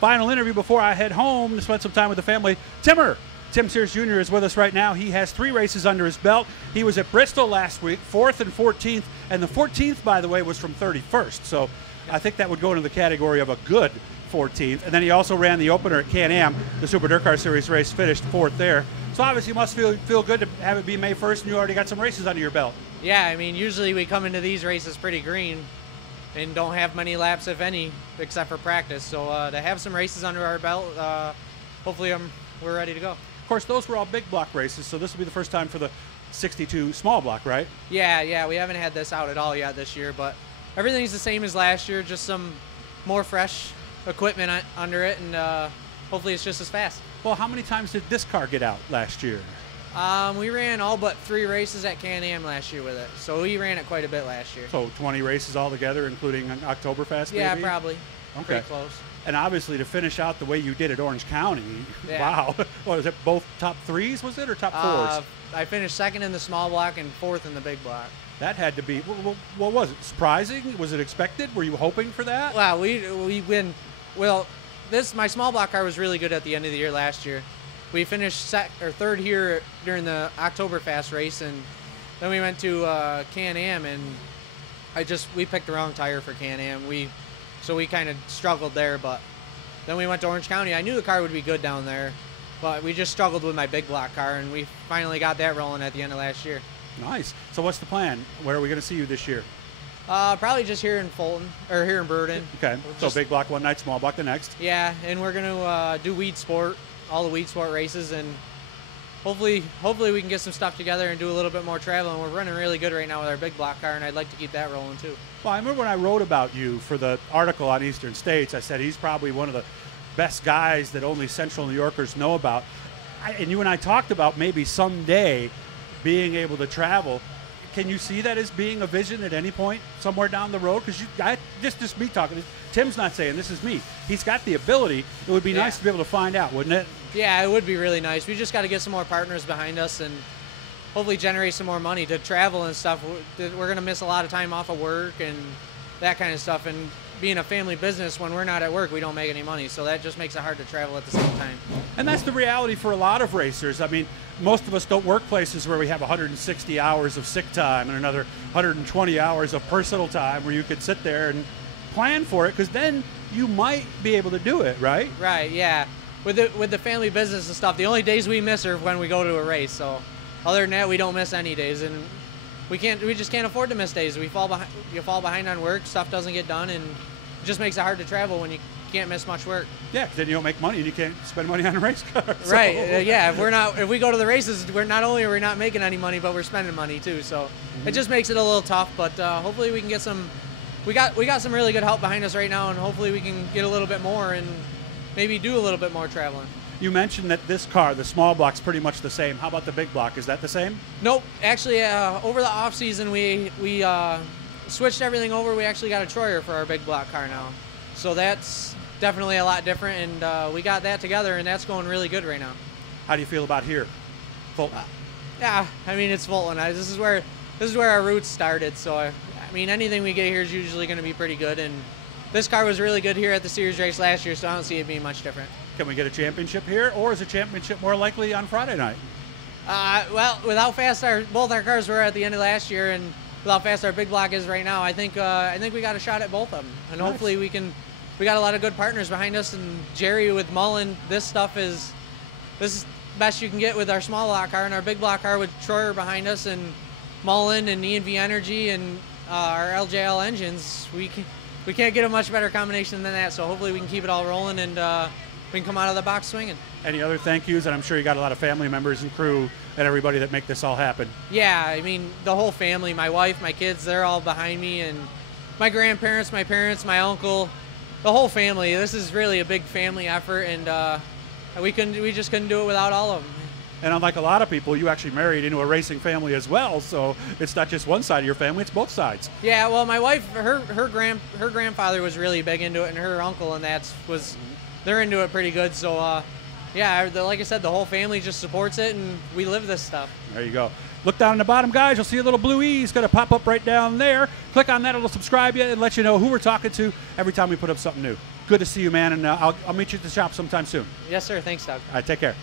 final interview before I head home to spend some time with the family. Tim Sears Jr. is with us right now. He has 3 races under his belt. He was at Bristol last week, 4th and 14th, and the 14th, by the way, was from 31st. So I think that would go into the category of a good 14th. And then he also ran the opener at Can-Am, the Super Dirt Car Series race, finished 4th there. So obviously you must feel good to have it be May 1st, and you already got some races under your belt. Yeah, I mean, usually we come into these races pretty green and don't have many laps, if any, except for practice. So to have some races under our belt, hopefully we're ready to go. Of course, those were all big block races, so this will be the first time for the 62 small block, right? Yeah, we haven't had this out at all yet this year, but everything's the same as last year, just some more fresh equipment under it, and hopefully it's just as fast. Well, how many times did this car get out last year? We ran all but 3 races at Can-Am last year with it, so we ran it quite a bit last year. So 20 races altogether, including Oktoberfest, yeah, maybe? probably. Okay. Pretty close. And obviously to finish out the way you did at Orange County, yeah. Wow. What was it, both top 3s, was it, or top 4s? I finished 2nd in the small block and 4th in the big block. That had to be, what was it, surprising? Was it expected? Were you hoping for that? Well, we win. Well, my small block car was really good at the end of the year last year. We finished 3rd here during the Oktoberfest race, and then we went to Can-Am, and we picked the wrong tire for Can-Am. So we kind of struggled there, but then we went to Orange County. I knew the car would be good down there, but we just struggled with my big block car, and we finally got that rolling at the end of last year. Nice. So what's the plan? Where are we going to see you this year? Probably just here in Fulton, or here in Burden. Okay, so big block one night, small block the next. Yeah, and we're going to do weed sport, all the weed sport races, and hopefully we can get some stuff together and do a little bit more traveling. We're running really good right now with our big block car, and I'd like to keep that rolling too. Well, I remember when I wrote about you for the article on Eastern States, I said he's probably one of the best guys that only Central New Yorkers know about. And you and I talked about maybe someday being able to travel. Can you see that as being a vision at any point somewhere down the road? Because just me talking. Tim's not saying this is me. He's got the ability. It would be nice to be able to find out, wouldn't it? Yeah, it would be really nice. We just got to get some more partners behind us and hopefully generate some more money to travel and stuff. We're going to miss a lot of time off of work and that kind of stuff. And being a family business, when we're not at work, we don't make any money. So that just makes it hard to travel at the same time. And that's the reality for a lot of racers. I mean, most of us don't work places where we have 160 hours of sick time and another 120 hours of personal time where you could sit there and plan for it, because then you might be able to do it, right? Right, yeah. With the family business and stuff, the only days we miss are when we go to a race. So other than that, we don't miss any days, and we just can't afford to miss days. You fall behind on work, stuff doesn't get done, and it just makes it hard to travel when you can't miss much work. Yeah, because then you don't make money and you can't spend money on a race car. So. Right. Yeah. If we go to the races, not only are we not making any money, but we're spending money too. So it just makes it a little tough. But hopefully we can get some. We got some really good help behind us right now, and hopefully we can get a little bit more and maybe do a little bit more traveling. You mentioned that this car, the small block's pretty much the same. How about the big block? Is that the same? Nope. Actually, over the off season, we switched everything over. We actually got a Troyer for our big block car now. So that's definitely a lot different, and we got that together, and that's going really good right now. How do you feel about here, Fulton? Yeah, I mean, it's Fulton. This is where our roots started. So I mean, anything we get here is usually going to be pretty good, and this car was really good here at the Sears race last year, so I don't see it being much different. Can we get a championship here, or is a championship more likely on Friday night? Well, with how fast both our cars were at the end of last year, and with how fast our big block is right now, I think we got a shot at both of them, and nice. Hopefully we got a lot of good partners behind us, and Jerry with Mullen. This is the best you can get with our small block car, and our big block car with Troyer behind us, and Mullen and E&V Energy and our LJL engines. We can't get a much better combination than that. So hopefully we can keep it all rolling, and we can come out of the box swinging. Any other thank yous? And I'm sure you got a lot of family members and crew and everybody that make this all happen. Yeah, I mean, the whole family, my wife, my kids, they're all behind me, and my grandparents, my parents, my uncle, the whole family. This is really a big family effort, and we just couldn't do it without all of them. And unlike a lot of people, you actually married into a racing family as well, so it's not just one side of your family, it's both sides. Yeah, well, my wife, her grandfather was really big into it, and her uncle and they're into it pretty good. So, yeah, like I said, the whole family just supports it, and we live this stuff. There you go. Look down in the bottom, guys. You'll see a little blue E. It's going to pop up right down there. Click on that. It'll subscribe you and let you know who we're talking to every time we put up something new. good to see you, man, and I'll meet you at the shop sometime soon. Yes, sir. Thanks, Doug. All right, take care.